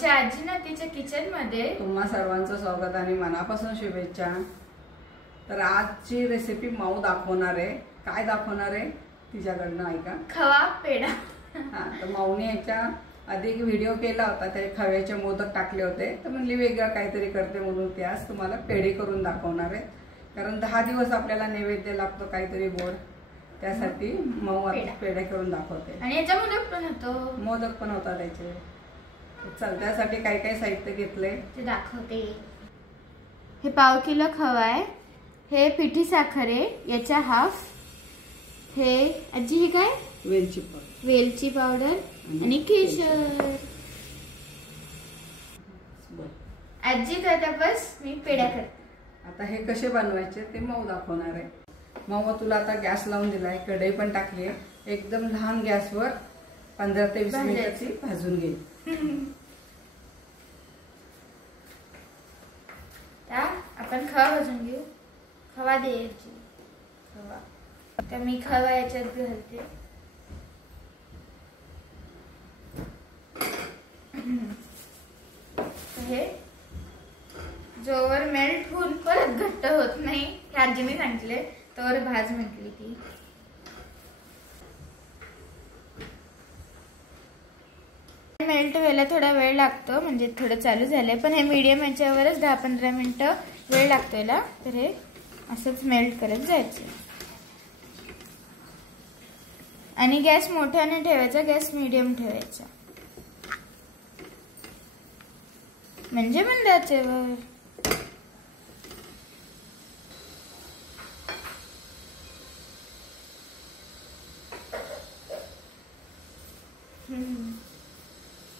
आमच्या आजीनं तिच्या किचन मध्ये तुम्हा सर्वांचं स्वागत आणि मनापासून शुभेच्छा। तर आजची रेसिपी माऊ दाखवणार आहे। काय दाखवणार आहे तिच्याकडनं ऐका। खवा पेढा। हा, तर माऊने याच्या आधी एक व्हिडिओ केला होता, ते खव्याचे मोदक टाकले होते, तर म्हणली वेगळं काहीतरी करते म्हणून ते आज तुम्हाला पेढे करून दाखवणार आहे। कारण 10 दिवस आपल्याला नैवेद्य लागतो काहीतरी गोड, त्यासाठी माऊ आता पेढे करून दाखवते। आणि याचा मोदक पण होतो। मोदक पण होता त्याचे। चल, त्यासाठी काय काय साहित्य घेतले ते दाखवते। हे पाव किलो खवा आहे, हे पिठी साखर आहे, याचा हाफ, हे आजी हे काय वेलची पावडर आणि केशर। आजी करता बस, मी पेढा करते। आता हे कसे बनवायचे ते माऊ दाखवणार आहे। माऊ तुला आता गॅस लावून दिलाय, कढई पण टाकली आहे, एकदम लहान गॅसवर 15 ते 20 मिनिटाची भाजून घे। आपण खवा भाजून घेऊ। खवा द्यायची, खवा आता मी खवा याच्यात घालते। हे जोवर मेल्ट होऊन परत घट्ट होत नाही, आजीने सांगितले, तोवर भाज म्हटली ती। मेल्ट व्हायला थोडा वेळ लागतो, म्हणजे थोडं चालू झालंय, पण हे मीडियम याच्यावरच 10-15 मिनिटं वेळ लागतो याला। तर हे असंच मेल्ट करत जायचं आणि गॅस मोठ्याने ठेवायचा, गॅस मीडियम ठेवायचा, म्हणजे मंद आचेवर।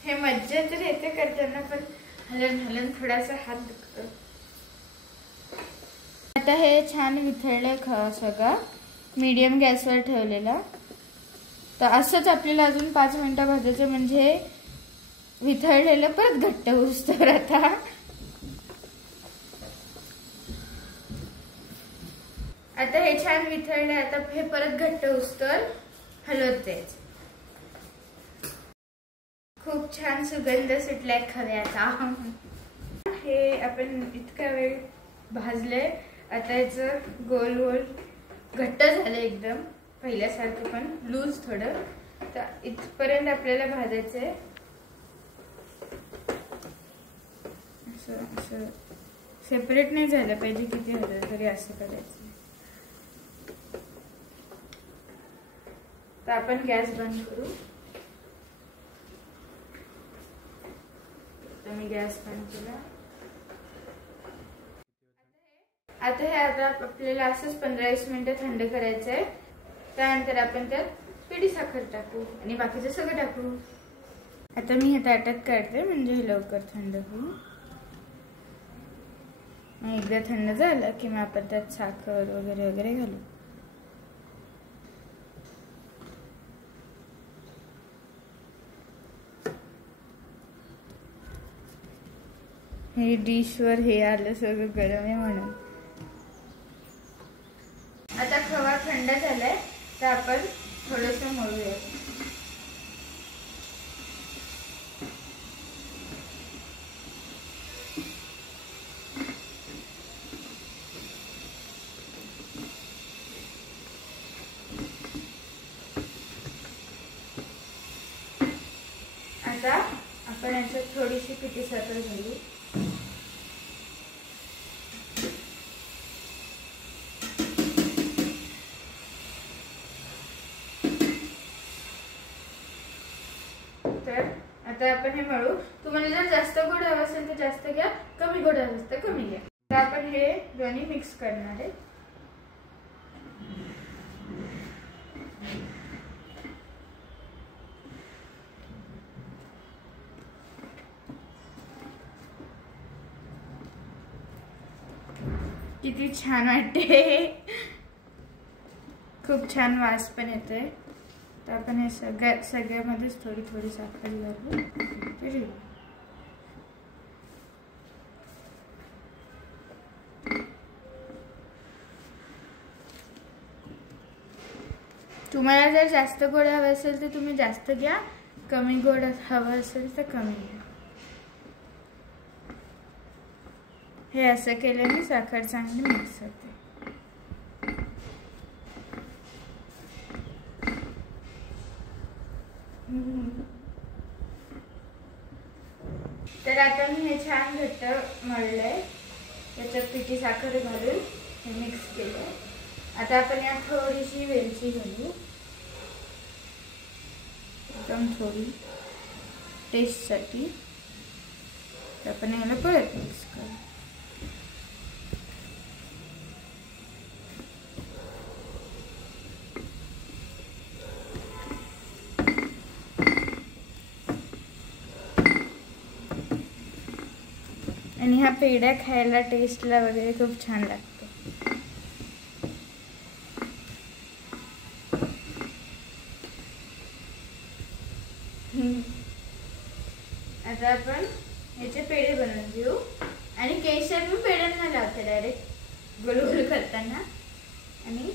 हे मज्जा तर येते करताना, पण हलन हलन थोडासा हात दुखतो। आता हे छान विथळलंय खवा सगळा, मीडियम गॅसवर ठेवलेला। तर असंच आपल्याला अजून 5 मिनिटं भाजायचं, म्हणजे विथळलेलं परत घट्ट होऊस्तर। आता हे छान विथळले, आता हे परत घट्ट होऊस्तर हलवत जायचं। खूप छान सुगंध सुटलाय खव्याचा। हे आपण इतका वेळ भाजले, आता याचं गोल गोल घट्ट झालं एकदम, पहिल्यासारखं पण लूज थोडं। तर इथपर्यंत आपल्याला भाजायचंय, असं असं सेपरेट नाही झालं पाहिजे, किती हललं तरी असं करायचं। तर आपण गॅस बंद करू। मी गॅस बंद केला। आता हे आपल्याला असंच 15-20 मिनिटं थंड करायचंय। त्यानंतर आपण त्यात पिठी साखर टाकू आणि बाकीचं सगळं टाकू। आता मी हे ताटात काढते, म्हणजे हे लवकर थंड होईल। एकदा थंड झालं की मग आपण त्यात साखर वगैरे वगैरे घालू। हे डिशवर हे आलं सगळं गरम आहे म्हणून। आता खवा थंड झालाय, तर आपण थोडंसं मळूया। आता आपण याच्यात थोडीशी पिठी साखर घालू। तर आता आपण हे मळू। तुम्हाला जर जास्त गोड हवं असेल तर जास्त घ्या, कमी गोड हवं असेल तर कमी घ्या। तर आपण हे दोन्ही मिक्स करणार आहे। किती छान वाटते, खूप छान वास पण येतोय। तर आपण हे सगळ्यामध्येच थोडी थोडी साखर घालू। तुम्हाला जर जास्त गोड हवं असेल तर तुम्ही जास्त घ्या, कमी गोड हवं असेल तर कमी घ्या। हे असं केल्याने साखर चांगली मिक्स होते. तर आता मी हे छान घट्ट मळलंय. त्याच्यात पिठी साखर घालून हे मिक्स केलं. आता आपण यात थोडीशी वेलची घालू, एकदम थोडी टेस्टसाठी. तर आपण याला परत मिक्स करू. आणि ह्या पेढ्या खायला टेस्टला वगैरे खूप छान लागतो. आता आपण याचे पेढे बनवून घेऊ. आणि केशर मी पेढ्यांना लावते डायरेक्ट गोल गोल करताना. आणि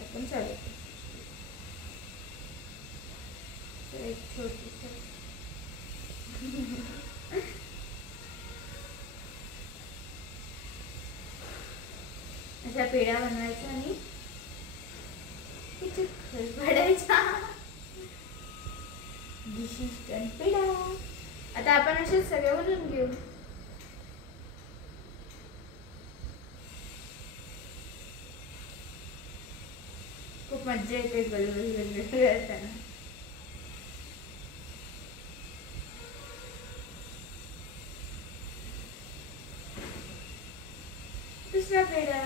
आपण चालू एक छोटी अशा पेढ्या बनवायच्या आणि पडायचा. पेढा. आता आपण असे सगळे बनवून घेऊ. खूप मज्जा येते गोलगोल करताना. दुसरा पेढा.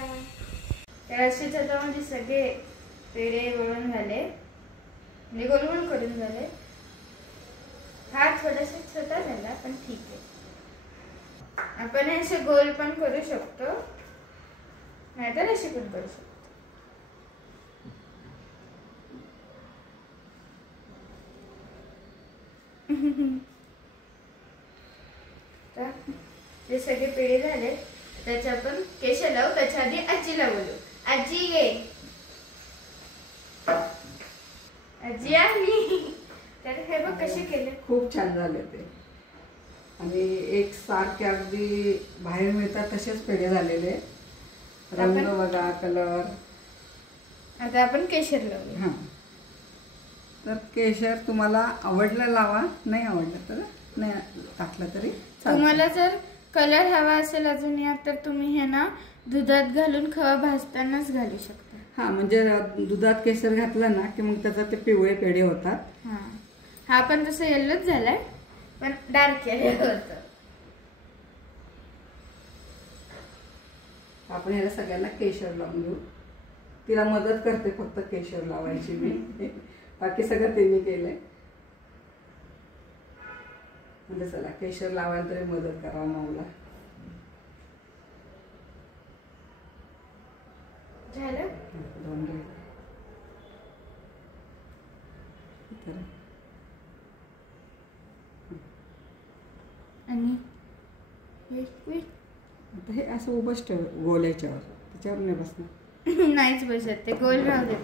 तर असेच आता म्हणजे सगळे पेढे वळून झाले, म्हणजे गोलगोल करून झाले. हा थोडासा छोटा झाला पण ठीक आहे. आपण असे गोल पण करू शकतो, नाहीतर असे पण करू शकतो. तर ते सगळे पेढे झाले. त्याच्या आपण केशर लावू. त्याच्या आधी आजीला बोलू. आजी ये. आजी आली. तर हे बघ कसे केले. खूप छान झाले ते. आणि एक सारखे अगदी बाहेर मिळतात तसेच पेढे झालेले. रंग बघा, कलर. आता आपण केशर लावू. हां, तर केशर तुम्हाला आवडलं लावा, नाही आवडलं तर नाही टाकलं तरी चालेल. तुम्हाला जर कलर हवा असेल अजून यात तर तुम्ही हे ना दुधात घालून खवा भाजतानाच घालू शकता. हा, म्हणजे दुधात केशर घातलं ना की मग त्याचा ते पिवळे पेढे होतात. हा पण तसं येल्लोच झालाय पण डार्क केलेलं होतं. आपण ह्याला सगळ्यांना केशर लावून घेऊ. तिला मदत करते फक्त केशर लावायची मी. बाकी सगळं तिने केलंय. म्हणजे चला केशर लावायला तरी मदत करा माऊला. झालं. दोन घे. आणि आता हे असं उभंच ठेव गोल्याच्यावर, त्याच्यावर नाही बसणार. नाहीच बसत ते, गोल राहू दे.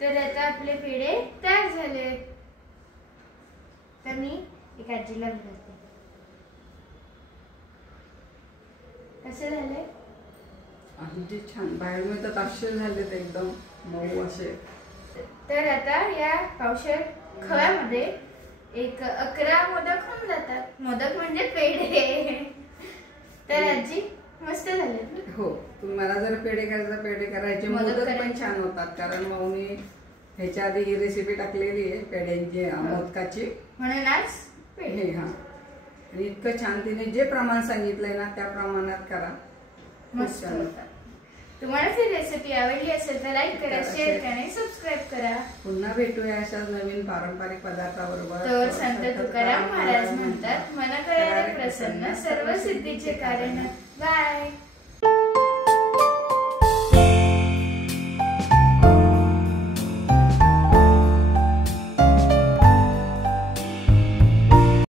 तर आता आपले पेढे तयार झाले. तर मी एक आजीला बोलते. कसे झाले. अगदी छान. बाहेर मिळतात असे झाले ते एकदम मऊ असे. तर आता या पावशेर खव्यामध्ये एक 11 मोदक होऊन जातात. मोदक म्हणजे पेढे. तर आजी मस्त झाले. हो, तुम्हाला जर पेढे करायचं पेढे करायचे. मोदक पण छान होतात कारण मौनी ह्याच्या आधी ही रेसिपी टाकलेली आहे पेढ्यांची, मोदकाची. म्हणून आज पेढे. हा, आणि इतकं छान तिने जे प्रमाण सांगितलंय ना त्या प्रमाणात करा. मस्त होतात. तुम्हाला जर रेसिपी आवडली असेल तर लाईक करा, शेअर करा आणि सबस्क्राईब करा. पुन्हा भेटूया अशा नवीन पारंपरिक पदार्थाबरोबर. तर संत तुकाराम महाराज म्हणतात, मन करायला प्रसन्न सर्व सिद्धीचे कारण. बाय.